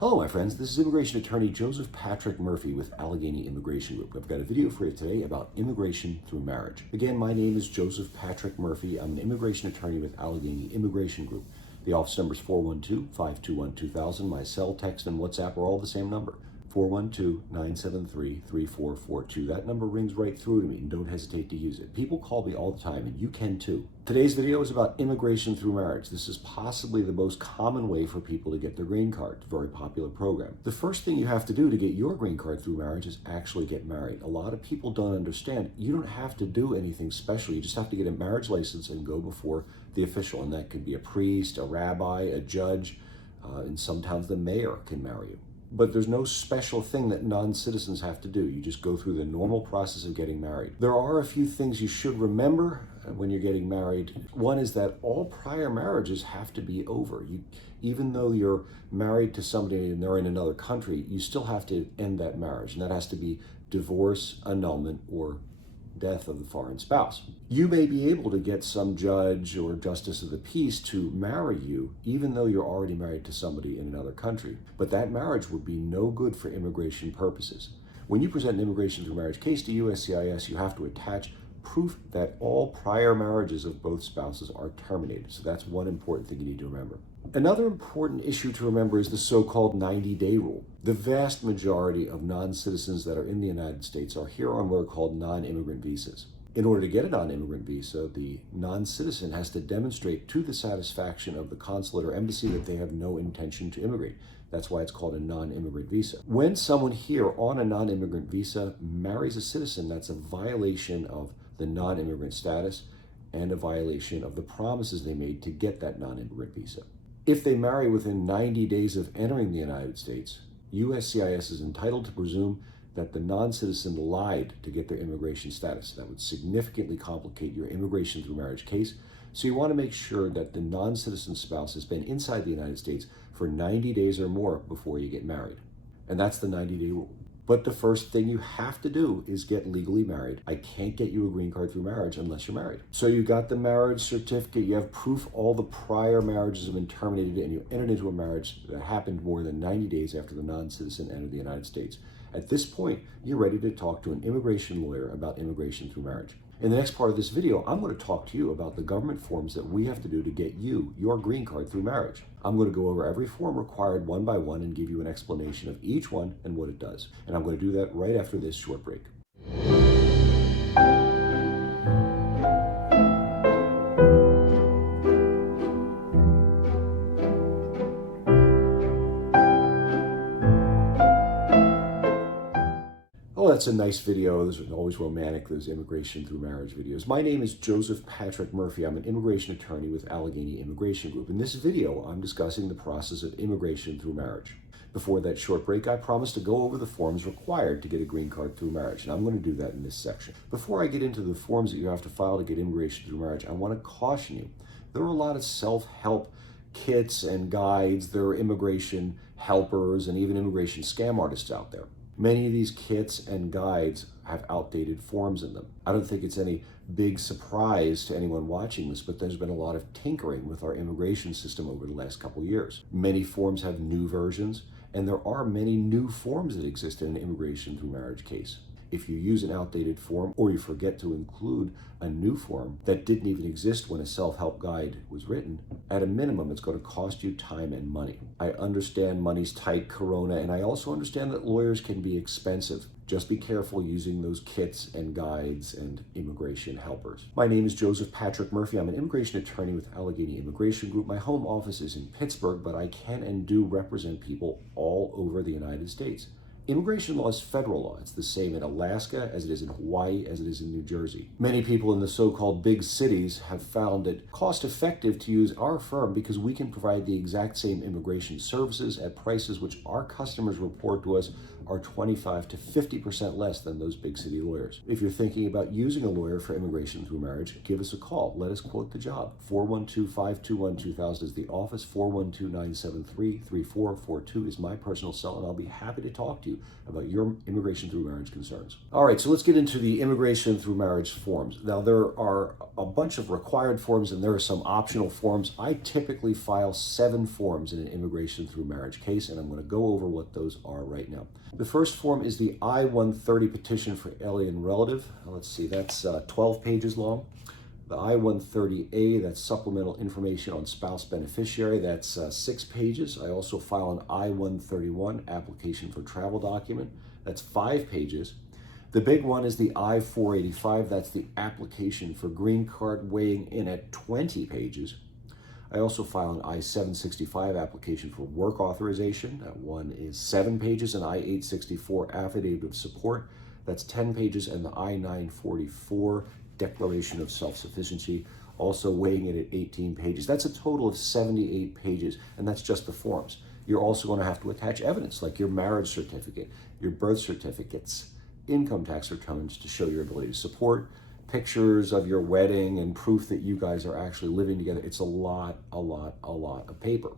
Hello, my friends. This is immigration attorney Joseph Patrick Murphy with Allegheny Immigration Group. I've got a video for you today about immigration through marriage. Again, my name is Joseph Patrick Murphy. I'm an immigration attorney with Allegheny Immigration Group. The office number is 412-521-2000. My cell, text, and WhatsApp are all the same number. 412-973-3442. That number rings right through to me, and don't hesitate to use it. People call me all the time, and you can too. Today's video is about immigration through marriage. This is possibly the most common way for people to get their green card. It's a very popular program. The first thing you have to do to get your green card through marriage is actually get married. A lot of people don't understand. You don't have to do anything special. You just have to get a marriage license and go before the official, and that could be a priest, a rabbi, a judge. In some towns, the mayor can marry you. But there's no special thing that non-citizens have to do. You just go through the normal process of getting married. There are a few things you should remember when you're getting married. One is that all prior marriages have to be over. Even though you're married to somebody and they're in another country, you still have to end that marriage. And that has to be divorce, annulment, or death of the foreign spouse. You may be able to get some judge or justice of the peace to marry you, even though you're already married to somebody in another country. But that marriage would be no good for immigration purposes. When you present an immigration through marriage case to USCIS, you have to attach proof that all prior marriages of both spouses are terminated. So that's one important thing you need to remember. Another important issue to remember is the so-called 90-day rule. The vast majority of non-citizens that are in the United States are here on what are called non-immigrant visas. In order to get a non-immigrant visa, the non-citizen has to demonstrate to the satisfaction of the consulate or embassy that they have no intention to immigrate. That's why it's called a non-immigrant visa. When someone here on a non-immigrant visa marries a citizen, that's a violation of the non-immigrant status and a violation of the promises they made to get that non-immigrant visa. If they marry within 90 days of entering the United States, USCIS is entitled to presume that the non-citizen lied to get their immigration status. That would significantly complicate your immigration through marriage case. So you want to make sure that the non-citizen spouse has been inside the United States for 90 days or more before you get married. And that's the 90-day rule. But the first thing you have to do is get legally married. I can't get you a green card through marriage unless you're married. So you got the marriage certificate, you have proof all the prior marriages have been terminated, and you entered into a marriage that happened more than 90 days after the non-citizen entered the United States. At this point, you're ready to talk to an immigration lawyer about immigration through marriage. In the next part of this video, I'm going to talk to you about the government forms that we have to do to get you your green card through marriage. I'm going to go over every form required one by one and give you an explanation of each one and what it does. And I'm going to do that right after this short break. Oh, that's a nice video. Those are always romantic, those immigration through marriage videos. My name is Joseph Patrick Murphy. I'm an immigration attorney with Allegheny Immigration Group. In this video, I'm discussing the process of immigration through marriage. Before that short break, I promised to go over the forms required to get a green card through marriage, and I'm going to do that in this section. Before I get into the forms that you have to file to get immigration through marriage, I want to caution you. There are a lot of self-help kits and guides. There are immigration helpers and even immigration scam artists out there. Many of these kits and guides have outdated forms in them. I don't think it's any big surprise to anyone watching this, but there's been a lot of tinkering with our immigration system over the last couple of years. Many forms have new versions, and there are many new forms that exist in an immigration through marriage case. If you use an outdated form or you forget to include a new form that didn't even exist when a self-help guide was written, at a minimum, it's going to cost you time and money. I understand money's tight, Corona, and I also understand that lawyers can be expensive. Just be careful using those kits and guides and immigration helpers. My name is Joseph Patrick Murphy. I'm an immigration attorney with Allegheny Immigration Group. My home office is in Pittsburgh, but I can and do represent people all over the United States. Immigration law is federal law. It's the same in Alaska as it is in Hawaii, as it is in New Jersey. Many people in the so-called big cities have found it cost-effective to use our firm because we can provide the exact same immigration services at prices which our customers report to us are 25 to 50% less than those big city lawyers. If you're thinking about using a lawyer for immigration through marriage, give us a call. Let us quote the job. 412-521-2000 is the office. 412-973-3442 is my personal cell, and I'll be happy to talk to you to you about your immigration through marriage concerns. All right, so let's get into the immigration through marriage forms. Now, there are a bunch of required forms and there are some optional forms. I typically file 7 forms in an immigration through marriage case, and I'm going to go over what those are right now. The first form is the I-130 petition for alien relative. Let's see, that's 12 pages long. The I-130A, that's supplemental information on spouse beneficiary, that's 6 pages. I also file an I-131 application for travel document, that's 5 pages. The big one is the I-485, that's the application for green card, weighing in at 20 pages. I also file an I-765 application for work authorization. That one is 7 pages. An I-864 affidavit of support, that's 10 pages. And the I-944 declaration of self-sufficiency, also weighing in at 18 pages. That's a total of 78 pages, and that's just the forms. You're also going to have to attach evidence like your marriage certificate, your birth certificates, income tax returns to show your ability to support, pictures of your wedding, and proof that you guys are actually living together. It's a lot of paper.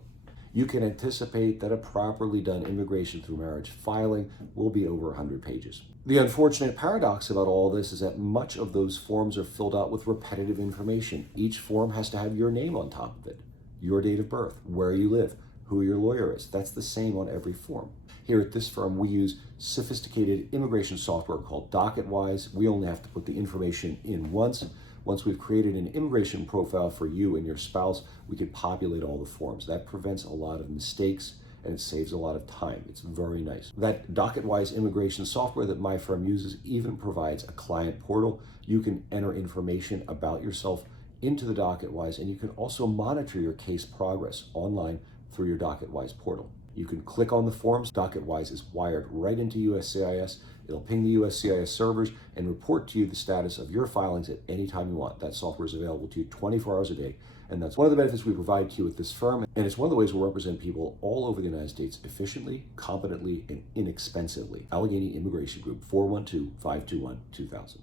You can anticipate that a properly done immigration through marriage filing will be over 100 pages. The unfortunate paradox about all this is that much of those forms are filled out with repetitive information. Each form has to have your name on top of it, your date of birth, where you live, who your lawyer is. That's the same on every form. Here at this firm, we use sophisticated immigration software called DocketWise. We only have to put the information in once. Once we've created an immigration profile for you and your spouse, we can populate all the forms. That prevents a lot of mistakes and it saves a lot of time. It's very nice. That DocketWise immigration software that my firm uses even provides a client portal. You can enter information about yourself into the DocketWise, and you can also monitor your case progress online through your DocketWise portal. You can click on the forms. DocketWise is wired right into USCIS. It'll ping the USCIS servers and report to you the status of your filings at any time you want. That software is available to you 24 hours a day. And that's one of the benefits we provide to you at this firm. And it's one of the ways we'll represent people all over the United States efficiently, competently, and inexpensively. Allegheny Immigration Group, 412-521-2000.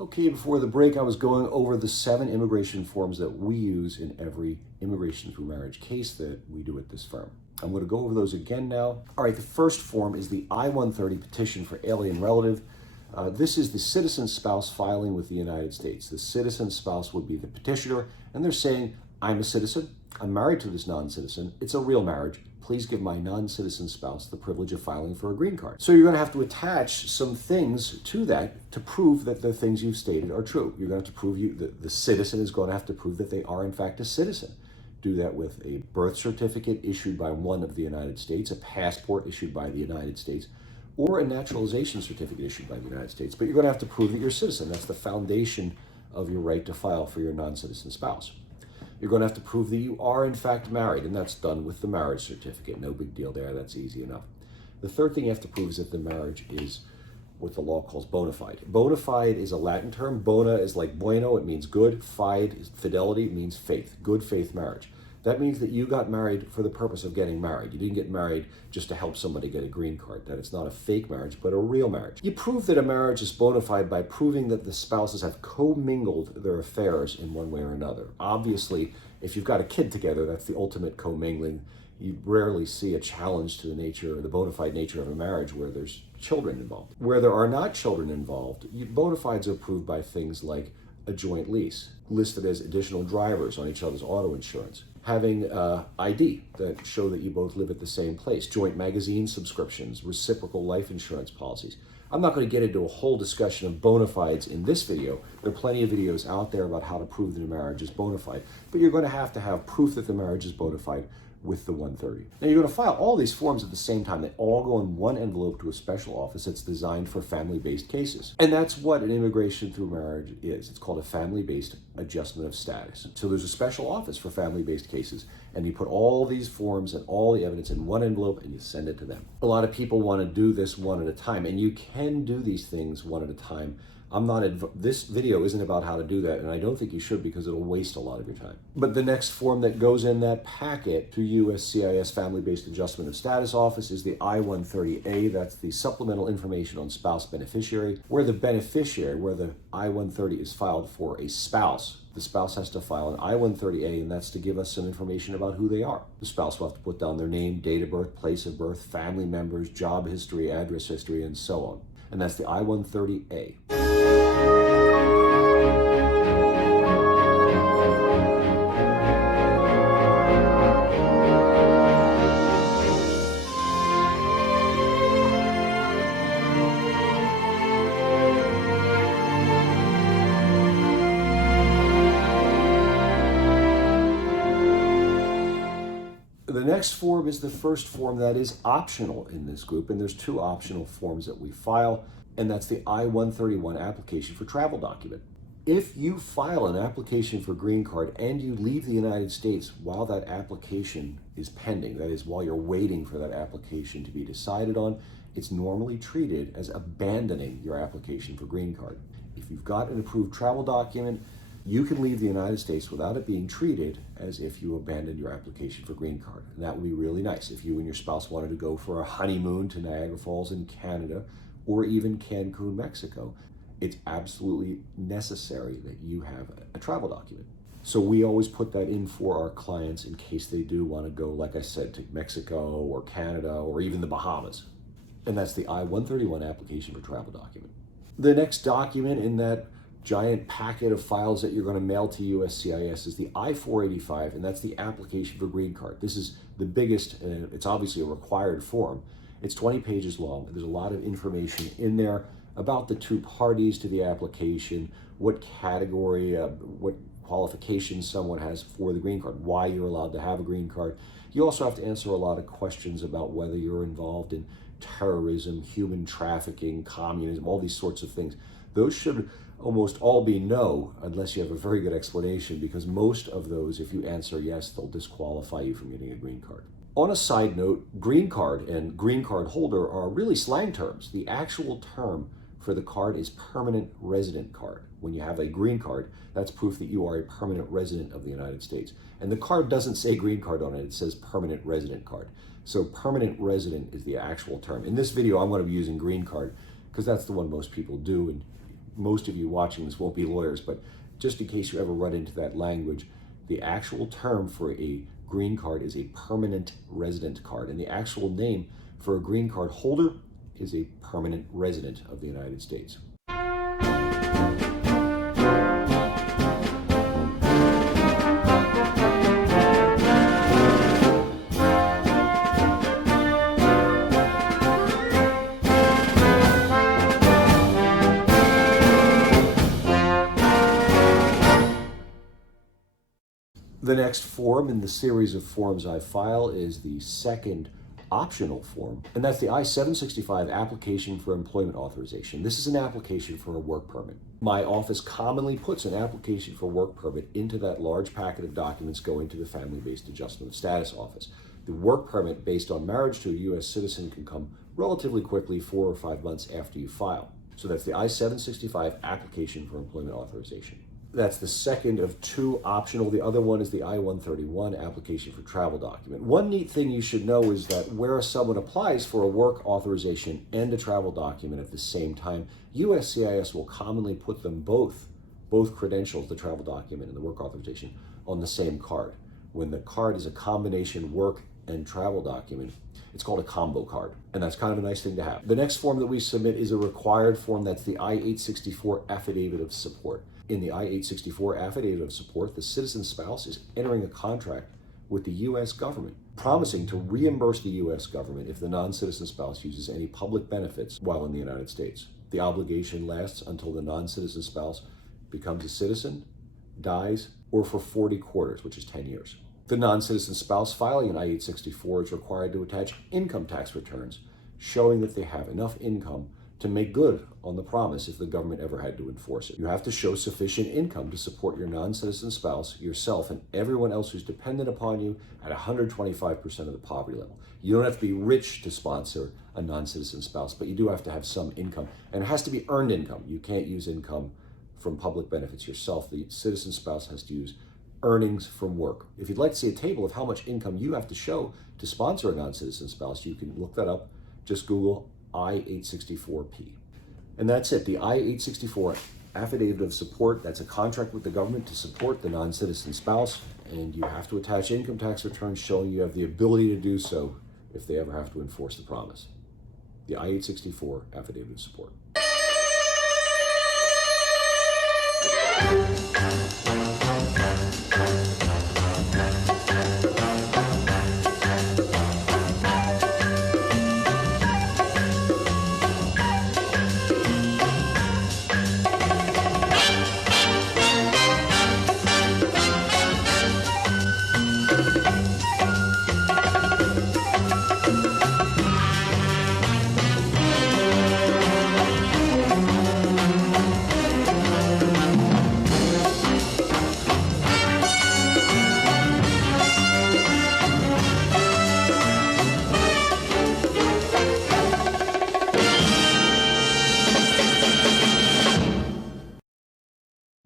Okay, before the break, I was going over the 7 immigration forms that we use in every immigration through marriage case that we do at this firm. I'm going to go over those again now. All right, the first form is the I-130 petition for alien relative. This is the citizen spouse filing with the United States. The citizen spouse would be the petitioner, and they're saying, I'm a citizen, I'm married to this non-citizen, it's a real marriage, please give my non-citizen spouse the privilege of filing for a green card. So you're going to have to attach some things to that to prove that the things you've stated are true. You're going to have to prove the citizen is going to have to prove that they are in fact a citizen. Do that with a birth certificate issued by one of the United States, a passport issued by the United States, or a naturalization certificate issued by the United States. But you're going to have to prove that you're a citizen. That's the foundation of your right to file for your non-citizen spouse. You're going to have to prove that you are in fact married, and that's done with the marriage certificate. No big deal there, that's easy enough. The third thing you have to prove is that the marriage is what the law calls bona fide. Bona fide is a Latin term. Bona is like bueno, it means good. Fide is fidelity, it means faith, good faith marriage. That means that you got married for the purpose of getting married. You didn't get married just to help somebody get a green card, that it's not a fake marriage, but a real marriage. You prove that a marriage is bona fide by proving that the spouses have commingled their affairs in one way or another. Obviously, if you've got a kid together, that's the ultimate commingling. You rarely see a challenge to the nature or the bona fide nature of a marriage where there's children involved. Where there are not children involved, bona fides are proved by things like a joint lease, listed as additional drivers on each other's auto insurance, having ID that show that you both live at the same place, joint magazine subscriptions, reciprocal life insurance policies. I'm not going to get into a whole discussion of bona fides in this video. There are plenty of videos out there about how to prove that a marriage is bona fide, but you're going to have proof that the marriage is bona fide with the 130. Now you're going to file all these forms at the same time. They all go in one envelope to a special office that's designed for family-based cases. And that's what an immigration through marriage is. It's called a family-based adjustment of status. So there's a special office for family-based cases, and you put all these forms and all the evidence in one envelope and you send it to them. A lot of people want to do this one at a time, and you can do these things one at a time. This video isn't about how to do that, and I don't think you should, because it'll waste a lot of your time. But the next form that goes in that packet to USCIS Family-Based Adjustment of Status Office is the I-130A. That's the supplemental information on spouse beneficiary, where the I-130 is filed for a spouse. The spouse has to file an I-130A, and that's to give us some information about who they are. The spouse will have to put down their name, date of birth, place of birth, family members, job history, address history, and so on. And that's the I-130A. The next form is the first form that is optional in this group, and there's two optional forms that we file, and that's the I-131 application for travel document. If you file an application for green card and you leave the United States while that application is pending, that is, while you're waiting for that application to be decided on, it's normally treated as abandoning your application for green card. If you've got an approved travel document, you can leave the United States without it being treated as if you abandoned your application for green card. And that would be really nice. If you and your spouse wanted to go for a honeymoon to Niagara Falls in Canada, or even Cancun, Mexico, it's absolutely necessary that you have a travel document. So we always put that in for our clients in case they do want to go, like I said, to Mexico or Canada or even the Bahamas. And that's the I-131 application for travel document. The next document in that giant packet of files that you're going to mail to USCIS is the I-485, and that's the application for green card. This is the biggest, and it's obviously a required form. It's 20 pages long. There's a lot of information in there about the two parties to the application, what category, what qualifications someone has for the green card, why you're allowed to have a green card. You also have to answer a lot of questions about whether you're involved in terrorism, human trafficking, communism, all these sorts of things. Those should almost all be no, unless you have a very good explanation, because most of those, if you answer yes, they'll disqualify you from getting a green card. On a side note, green card and green card holder are really slang terms. The actual term for the card is permanent resident card. When you have a green card, that's proof that you are a permanent resident of the United States. And the card doesn't say green card on it, it says permanent resident card. So permanent resident is the actual term. In this video, I'm going to be using green card because that's the one most people do, and most of you watching this won't be lawyers, but just in case you ever run into that language, the actual term for a green card is a permanent resident card, and the actual name for a green card holder is a permanent resident of the United States. The next form in the series of forms I file is the second optional form, and that's the I-765 application for employment authorization. This is an application for a work permit. My office commonly puts an application for work permit into that large packet of documents going to the Family-Based Adjustment of Status Office. The work permit based on marriage to a U.S. citizen can come relatively quickly, 4 or 5 months after you file. So that's the I-765 application for employment authorization. That's the second of two optional. The other one is the I-131 application for travel document. One neat thing you should know is that where someone applies for a work authorization and a travel document at the same time, USCIS will commonly put them both credentials, the travel document and the work authorization, on the same card. When the card is a combination work and travel document, it's called a combo card, and that's kind of a nice thing to have. The next form that we submit is a required form. That's the I-864 affidavit of support. In the I-864 affidavit of support, the citizen's spouse is entering a contract with the U.S. government, promising to reimburse the U.S. government if the non-citizen spouse uses any public benefits while in the United States. The obligation lasts until the non-citizen spouse becomes a citizen, dies, or for 40 quarters, which is 10 years. The non-citizen spouse filing an I-864 is required to attach income tax returns showing that they have enough income to make good on the promise if the government ever had to enforce it. You have to show sufficient income to support your non-citizen spouse, yourself, and everyone else who's dependent upon you at 125% of the poverty level. You don't have to be rich to sponsor a non-citizen spouse, but you do have to have some income, and it has to be earned income. You can't use income from public benefits yourself. The citizen spouse has to use earnings from work. If you'd like to see a table of how much income you have to show to sponsor a non-citizen spouse, you can look that up. Just Google I-864P. And that's it. The I-864 affidavit of support, that's a contract with the government to support the non-citizen spouse, and you have to attach income tax returns showing you have the ability to do so if they ever have to enforce the promise. The I-864 affidavit of support.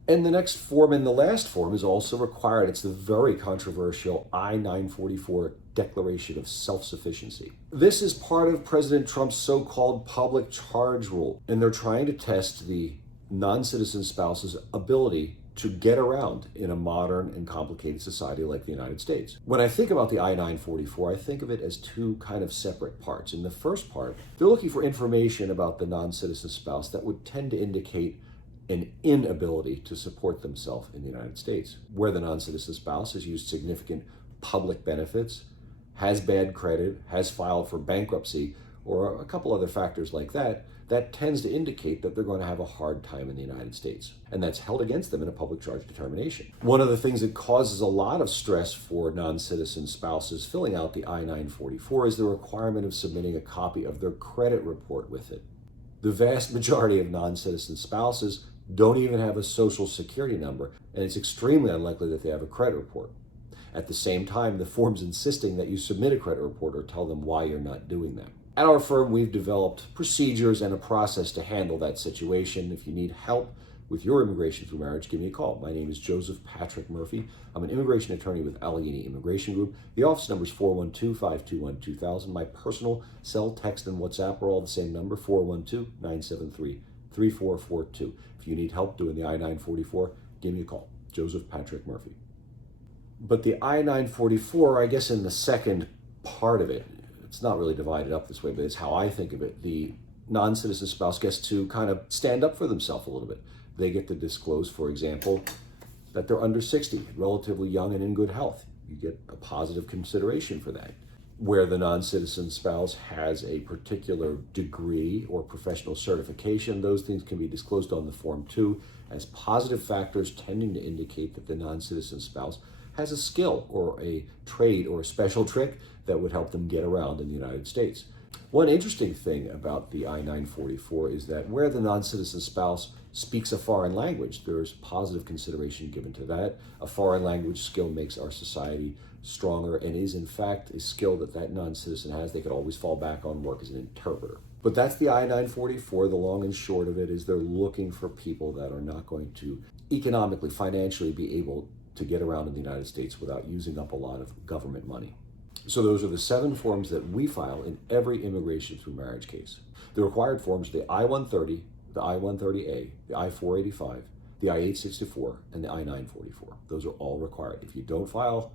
And the next form and the last form is also required. It's the very controversial I-944 Declaration of Self-Sufficiency. This is part of President Trump's so-called public charge rule, and they're trying to test the non-citizen spouse's ability to get around in a modern and complicated society like the United States. When I think about the I-944, I think of it as two kind of separate parts. In the first part, they're looking for information about the non-citizen spouse that would tend to indicate an inability to support themselves in the United States, where the non-citizen spouse has used significant public benefits, has bad credit, has filed for bankruptcy, or a couple other factors like that, that tends to indicate that they're going to have a hard time in the United States. And that's held against them in a public charge determination. One of the things that causes a lot of stress for non-citizen spouses filling out the I-944 is the requirement of submitting a copy of their credit report with it. The vast majority of non-citizen spouses don't even have a social security number, and it's extremely unlikely that they have a credit report. At the same time, the form's insisting that you submit a credit report or tell them why you're not doing that. At our firm, we've developed procedures and a process to handle that situation. If you need help with your immigration through marriage, give me a call. My name is Joseph Patrick Murphy. I'm an immigration attorney with Allegheny Immigration Group. The office number is 412-521-2000. My personal cell, text, and WhatsApp are all the same number, 412-973-3442. If you need help doing the I-944, give me a call. Joseph Patrick Murphy. But the I-944, I guess in the second part of it, it's not really divided up this way, but it's how I think of it. The non-citizen spouse gets to kind of stand up for themselves a little bit. They get to disclose, for example, that they're under 60, relatively young and in good health. You get a positive consideration for that. Where the non-citizen spouse has a particular degree or professional certification, those things can be disclosed on the form too as positive factors tending to indicate that the non-citizen spouse has a skill or a trade or a special trick that would help them get around in the United States. One interesting thing about the I-944 is that where the non-citizen spouse speaks a foreign language, there's positive consideration given to that. A foreign language skill makes our society stronger and is in fact a skill that that non-citizen has. They could always fall back on work as an interpreter. But that's the I-944. The long and short of it is they're looking for people that are not going to economically, financially be able to get around in the United States without using up a lot of government money. So those are the 7 forms that we file in every immigration through marriage case. The required forms are the I-130, the I-130A, the I-485, the I-864, and the I-944. Those are all required. If you don't file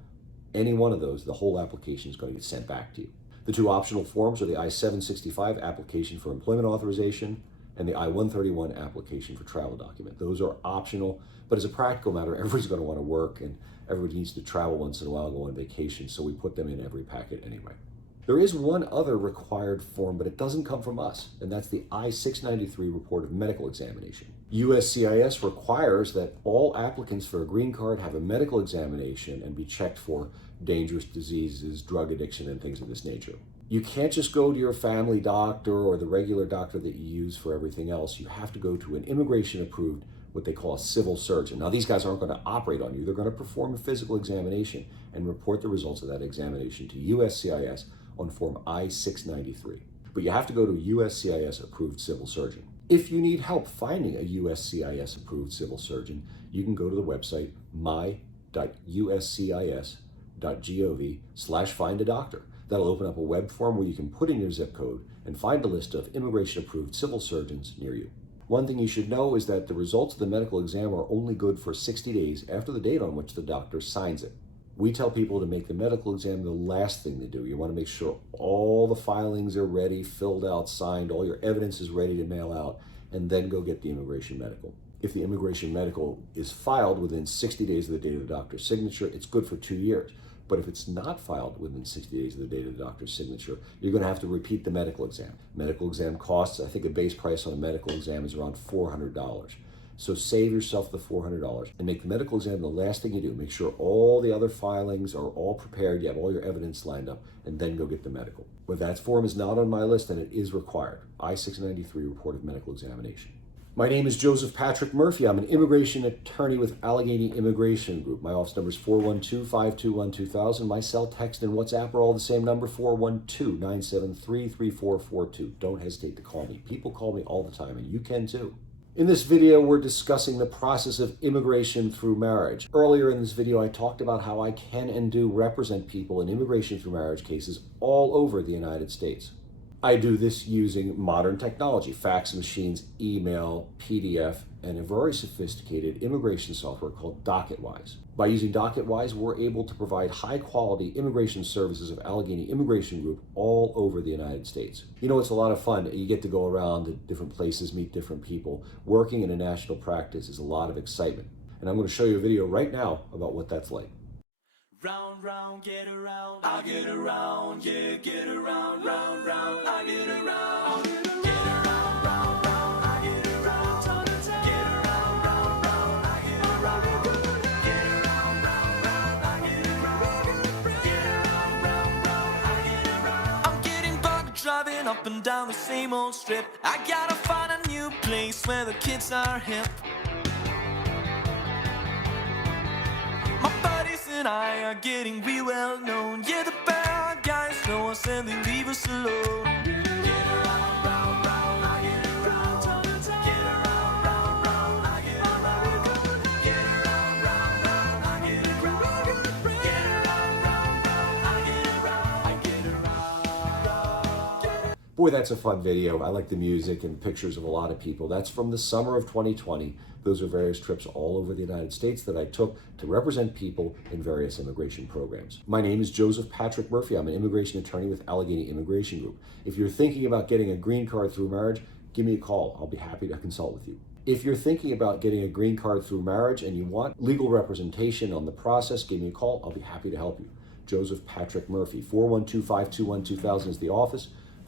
any one of those, the whole application is going to get sent back to you. The 2 optional forms are the I-765 application for employment authorization and the I-131 application for travel document. Those are optional, but as a practical matter, everybody's going to want to work and everybody needs to travel once in a while, go on vacation, so we put them in every packet anyway. There is one other required form, but it doesn't come from us, and that's the I-693 report of medical examination. USCIS requires that all applicants for a green card have a medical examination and be checked for dangerous diseases, drug addiction, and things of this nature. You can't just go to your family doctor or the regular doctor that you use for everything else. You have to go to an immigration-approved, what they call a civil surgeon. Now, these guys aren't going to operate on you. They're going to perform a physical examination and report the results of that examination to USCIS on Form I-693. But you have to go to a USCIS-approved civil surgeon. If you need help finding a USCIS-approved civil surgeon, you can go to the website my.uscis.gov/find-a-doctor. That'll open up a web form where you can put in your zip code and find a list of immigration-approved civil surgeons near you. One thing you should know is that the results of the medical exam are only good for 60 days after the date on which the doctor signs it. We tell people to make the medical exam the last thing they do. You want to make sure all the filings are ready, filled out, signed, all your evidence is ready to mail out, and then go get the immigration medical. If the immigration medical is filed within 60 days of the date of the doctor's signature, it's good for 2 years. But if it's not filed within 60 days of the date of the doctor's signature, you're going to have to repeat the medical exam. Medical exam costs, I think a base price on a medical exam is around $400. So save yourself the $400 and make the medical exam the last thing you do. Make sure all the other filings are all prepared, you have all your evidence lined up, and then go get the medical. But that form is not on my list and it is required. I-693 report of medical examination. My name is Joseph Patrick Murphy. I'm an immigration attorney with Allegheny Immigration Group. My office number is 412-521-2000. My cell, text, and WhatsApp are all the same number, 412-973-3442. Don't hesitate to call me. People call me all the time, and you can too. In this video, we're discussing the process of immigration through marriage. Earlier in this video, I talked about how I can and do represent people in immigration through marriage cases all over the United States. I do this using modern technology, fax machines, email, PDF, and a very sophisticated immigration software called DocketWise. By using DocketWise, we're able to provide high-quality immigration services of Allegheny Immigration Group all over the United States. You know, it's a lot of fun. You get to go around to different places, meet different people. Working in a national practice is a lot of excitement. And I'm going to show you a video right now about what that's like. Round, round, get around, I get around, yeah, get around, round, round, I get around, get around, round, round, I get around, get around, round, round, I get around, get around, round, round, I get around, get around, round, round, I get around. I'm getting bored driving up and down the same old strip. I gotta find a new place where the kids are hip. And I are getting real well known. Yeah, the bad guys know us and they leave us alone. Get around, round, round, I get around. Get around, round, round, I get around. Get around, round, round, I get around. Get around, round, round, I get around. I get around. Boy, that's a fun video. I like the music and pictures of a lot of people. That's from the summer of 2020. Those are various trips all over the United States that I took to represent people in various immigration programs. My name is Joseph Patrick Murphy. I'm an immigration attorney with Allegheny Immigration Group. If you're thinking about getting a green card through marriage, give me a call. I'll be happy to consult with you. If you're thinking about getting a green card through marriage and you want legal representation on the process, give me a call. I'll be happy to help you. Joseph Patrick Murphy, 412-521-2000 is the office.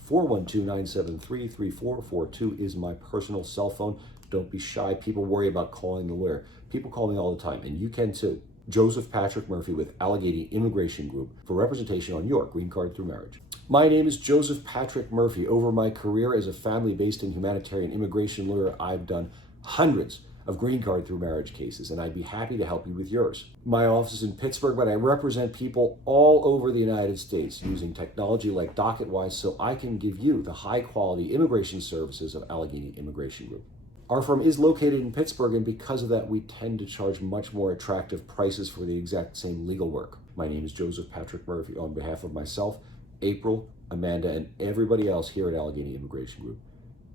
412-973-3442 is my personal cell phone. Don't be shy. People worry about calling the lawyer. People call me all the time, and you can too. Joseph Patrick Murphy with Allegheny Immigration Group for representation on your green card through marriage. My name is Joseph Patrick Murphy. Over my career as a family-based and humanitarian immigration lawyer, I've done hundreds of green card through marriage cases, and I'd be happy to help you with yours. My office is in Pittsburgh, but I represent people all over the United States using technology like DocketWise so I can give you the high-quality immigration services of Allegheny Immigration Group. Our firm is located in Pittsburgh, and because of that, we tend to charge much more attractive prices for the exact same legal work. My name is Joseph Patrick Murphy. On behalf of myself, April, Amanda, and everybody else here at Allegheny Immigration Group,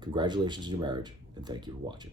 congratulations on your marriage, and thank you for watching.